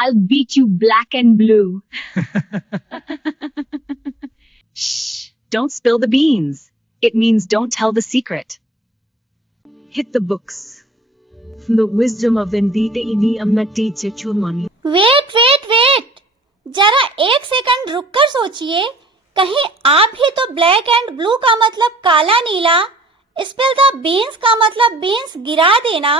I'll beat you black and blue. Shh, don't spill the beans. It means don't tell the secret. Hit the books. From the wisdom of Vendita ini ammatti chechumani. Wait जरा एक second रुककर सोचिए, कहीं आप भी तो black and blue का मतलब काला नीला, स्पिल द बीन्स का मतलब बीन्स गिरा देना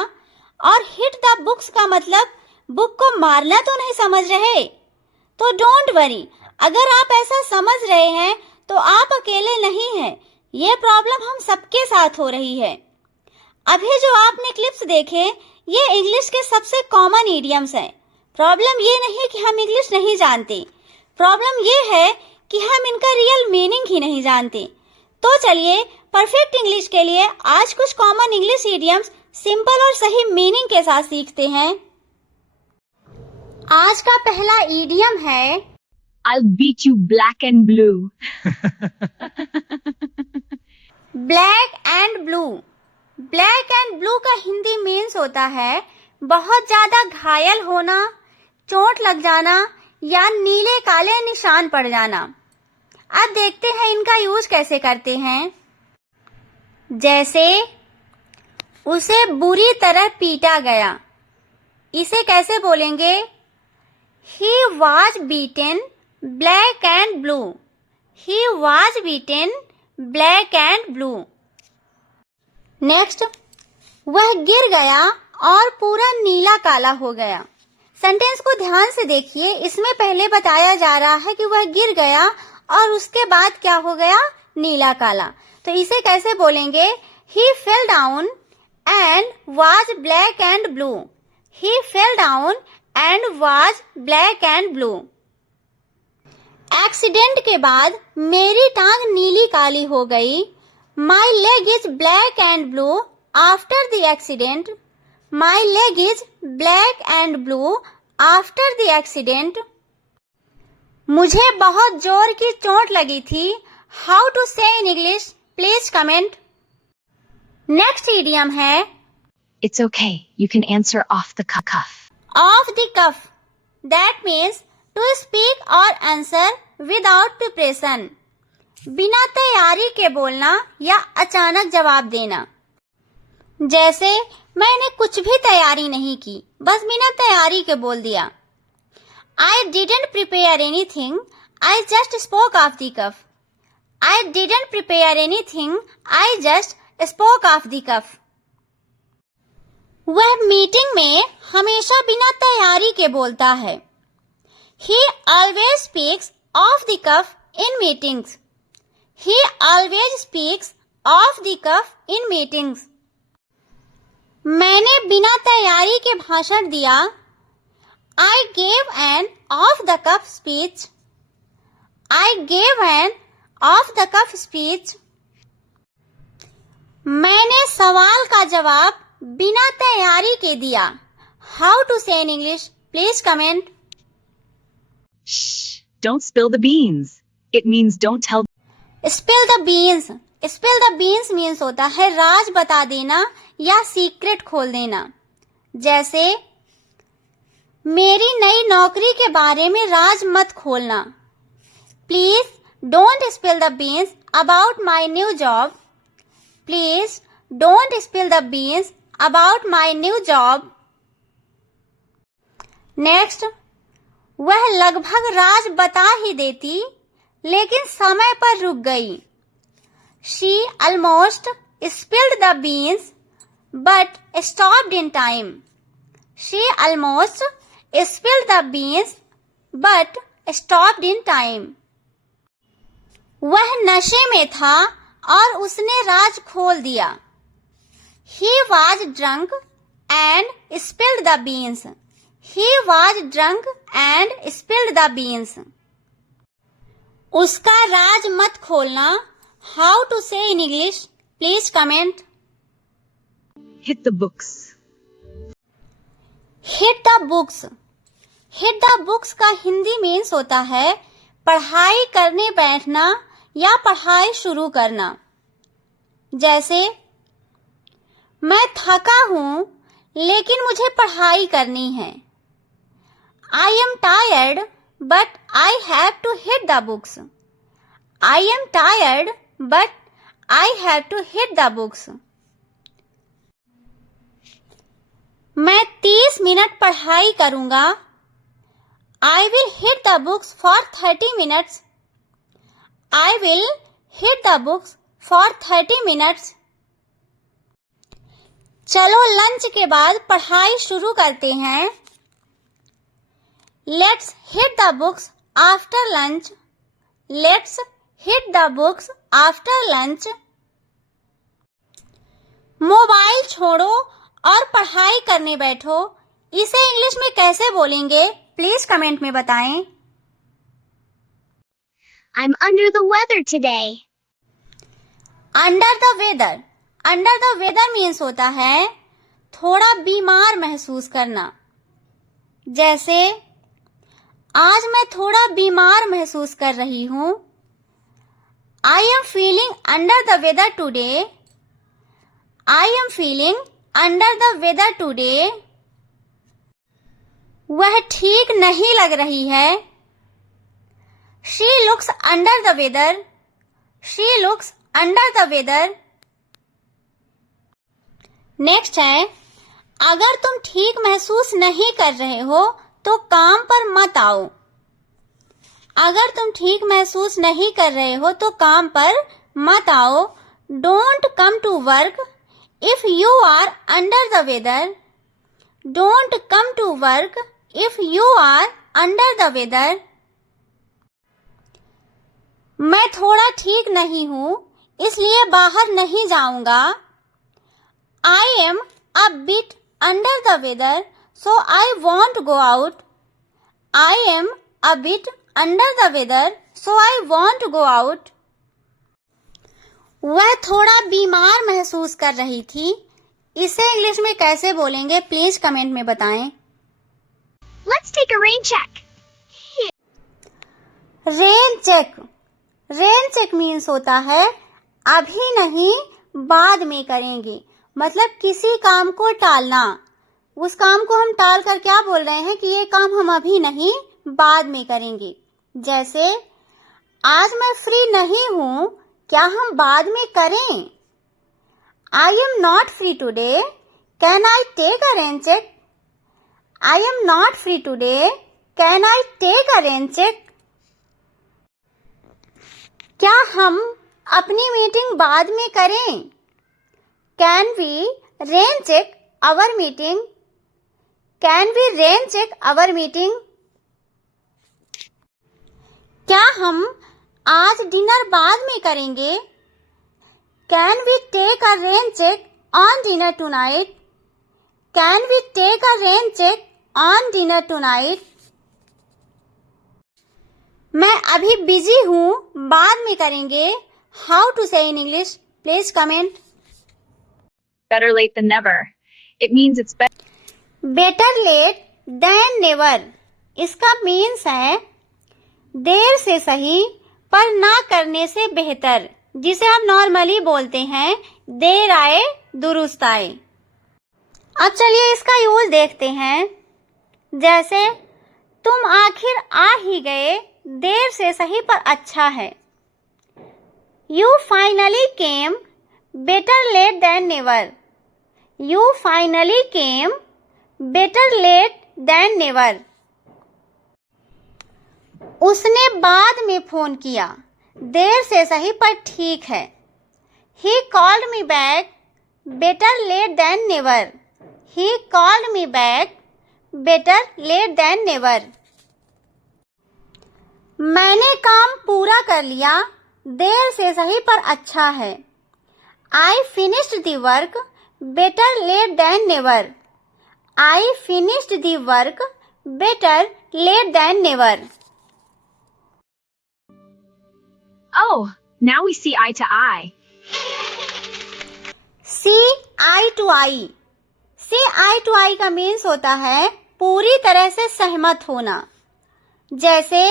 और हिट द बुक्स का मतलब बुक को मारना तो नहीं समझ रहे? तो डोंट वरी, अगर आप ऐसा समझ रहे हैं तो आप अकेले नहीं हैं। ये प्रॉब्लम हम सबके साथ हो रही है। अभी जो आपने क्लिप्स देखे, ये इंग्लिश के सबसे कॉमन इडियम्स हैं। प्रॉब्लम ये नहीं कि हम इंग्लिश नहीं जानते, प्रॉब्लम ये है कि हम इनका रियल मीनिंग ही नहीं जानते। तो चलिए परफेक्ट इंग्लिश के लिए आज कुछ कॉमन इंग्लिश इडियम्स सिंपल और सही मीनिंग के साथ सीखते हैं। आज का पहला इडियम है I'll beat you black and blue. Black and blue. Black and blue का हिंदी मीन्स होता है बहुत ज्यादा घायल होना, चोट लग जाना या नीले काले निशान पड़ जाना। अब देखते हैं इनका यूज कैसे करते हैं। जैसे उसे बुरी तरह पीटा गया, इसे कैसे बोलेंगे? He was beaten black and blue. He was beaten black and blue. Next, वह गिर गया और पूरा नीला काला हो गया। सेंटेंस को ध्यान से देखिए, इसमें पहले बताया जा रहा है कि वह गिर गया और उसके बाद क्या हो गया? नीला काला। तो इसे कैसे बोलेंगे? He fell down and was black and blue. He fell down and was black and blue. Accident के बाद मेरी टांग नीली काली हो गई। My leg is black and blue after the accident. My leg is black and blue after the accident. मुझे बहुत जोर की चोट लगी थी। How to say in English? Please comment. Next idiom है It's okay. You can answer off the cuff. off the cuff. That means to speak or answer without preparation. बिना तैयारी के बोलना या अचानक जवाब देना। जैसे मैंने कुछ भी तैयारी नहीं की, बस बिना तैयारी के बोल दिया। I didn't prepare anything. I just spoke off the cuff. I didn't prepare anything. I just spoke off the cuff. वह मीटिंग में हमेशा बिना तैयारी के बोलता है। He always speaks off the cuff in meetings. He always speaks off the cuff in meetings. मैंने बिना तैयारी के भाषण दिया। I gave an off the cuff speech. I gave an off the cuff speech. मैंने सवाल का जवाब बिना तैयारी के दिया। How to say in English? Please comment. Shh, don't spill the beans. It means don't tell. Spill the beans. Spill the beans means होता है राज बता देना या सीक्रेट खोल देना। जैसे मेरी नई नौकरी के बारे में राज मत खोलना। Please don't spill the beans about my new job. Please don't spill the beans about my new job. Next, वह लगभग राज बता ही देती लेकिन समय पर रुक गई। She almost spilled the beans but stopped in time. She almost spilled the beans but stopped in time. वह नशे में था और उसने राज खोल दिया। He was drunk and spilled the beans. He was drunk and spilled the beans. उसका राज मत खोलना। How to say in English? Please comment. Hit the books. Hit the books. Hit the books का हिंदी मीन्स होता है पढ़ाई करने बैठना या पढ़ाई शुरू करना। जैसे मैं थका हूँ लेकिन मुझे पढ़ाई करनी है। I am tired, but I have to hit the books. I am tired, but I have to hit the books. मैं 30 मिनट पढ़ाई करूंगा. I will hit the books for 30 minutes. I will hit the books for 30 minutes. चलो lunch के बाद पढ़ाई शुरू करते हैं. Let's hit the books after lunch. Let's hit the books after lunch. Mobile छोड़ो और पढ़ाई करने बैठो. इसे इंग्लिश में कैसे बोलेंगे? प्लीज कमेंट में बताएं. I'm under the weather today. Under the weather. Under the weather means होता है थोड़ा बीमार महसूस करना. जैसे आज मैं थोड़ा बीमार महसूस कर रही हूँ. I am feeling under the weather today. I am feeling under the weather today. वह ठीक नहीं लग रही है. She looks under the weather. She looks under the weather. Next है, अगर तुम ठीक महसूस नहीं कर रहे हो तो काम पर मत आओ. अगर तुम ठीक महसूस नहीं कर रहे हो तो काम पर मत आओ. Don't come to work if you are under the weather. Don't come to work if you are under the weather. मैं थोड़ा ठीक नहीं हूँ इसलिए बाहर नहीं जाऊंगा. I am a bit under the weather, so I won't go out. I am a bit under the weather, so I won't go out. वह थोड़ा बीमार महसूस कर रही थी. इसे इंग्लिश में कैसे बोलेंगे? प्लीज कमेंट में बताएं. Let's take a rain check. Rain check. Rain check means होता है अभी नहीं बाद में करेंगे. मतलब किसी काम को टालना. उस काम को हम टाल कर क्या बोल रहे हैं कि ये काम हम अभी नहीं बाद में करेंगे. जैसे आज मैं फ्री नहीं हूँ, क्या हम बाद में करें? I am not free today. Can I take a rain check? I am not free today. Can I take a rain check? क्या हम अपनी मीटिंग बाद में करें? Can we rain check our meeting? Can we rain check our meeting? क्या हम आज dinner बाद में करेंगे? Can we take a rain check on dinner tonight? Can we take a rain check on dinner tonight? मैं अभी busy हूँ, बाद में करेंगे. How to say in English? Please comment. Better late than never. It means it's better. Better late than never. इसका means है देर से सही पर ना करने से बेहतर, जिसे हम नॉर्मली बोलते हैं देर आए दुरुस्त आए. अब चलिए इसका यूज देखते हैं. जैसे तुम आखिर आ ही गए, देर से सही पर अच्छा है. You finally came. Better late than never. You finally came. Better late than never. उसने बाद में फोन किया, देर से सही पर ठीक है. He called me back. Better late than never. He called me back. Better late than never. मैंने काम पूरा कर लिया, देर से सही पर अच्छा है. I finished the work. Better late than never. I finished the work. Better late than never. Oh, now we see eye to eye. See eye to eye. See eye to eye का means होता है पूरी तरह से सहमत होना. जैसे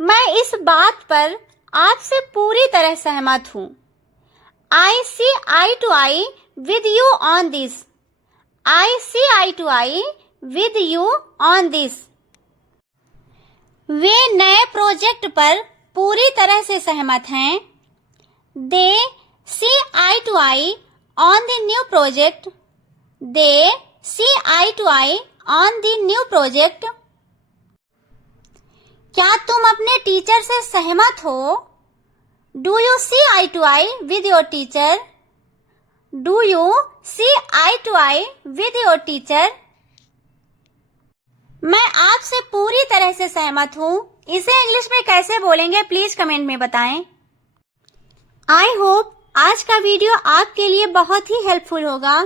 मैं इस बात पर आपसे पूरी तरह सहमत हूँ. I see eye to eye with you on this. I see eye to eye with you on this. वे नए प्रोजेक्ट पर पूरी तरह से सहमत हैं। They see eye to eye on the new project. They see eye to eye on the new project. क्या तुम अपने टीचर से सहमत हो? Do you see eye to eye with your teacher? Do you see eye to eye with your teacher? मैं आपसे पूरी तरह से सहमत हूँ। इसे इंग्लिश में कैसे बोलेंगे प्लीज कमेंट में बताएं। आई होप आज का वीडियो आपके लिए बहुत ही हेल्पफुल होगा।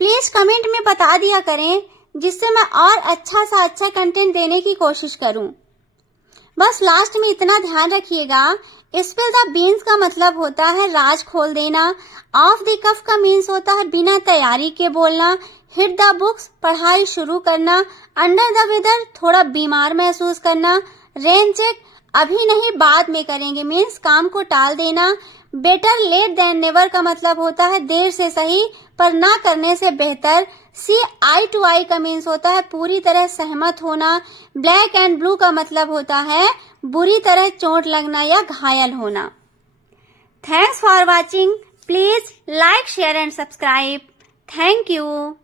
प्लीज कमेंट में बता दिया करें जिससे मैं और अच्छा सा अच्छा कंटेंट देने की कोशिश करूं। बस लास्ट में इतना ध्यान रखिएगा, स्पिल द बीन्स का मतलब होता है राज खोल देना। ऑफ द कफ का मीन्स होता है बिना तैयारी के बोलना। हिट द बुक्स पढ़ाई शुरू करना। अंडर द वेदर थोड़ा बीमार महसूस करना। रेन चेक अभी नहीं बाद में करेंगे मीन्स काम को टाल देना। बेटर लेट देन नेवर का मतलब होता है देर से सही पर ना करने से बेहतर। सी आई टू आई का मीन्स होता है पूरी तरह सहमत होना। ब्लैक एंड ब्लू का मतलब होता है बुरी तरह चोट लगना या घायल होना। Thanks for watching. Please like share and subscribe. Thank you.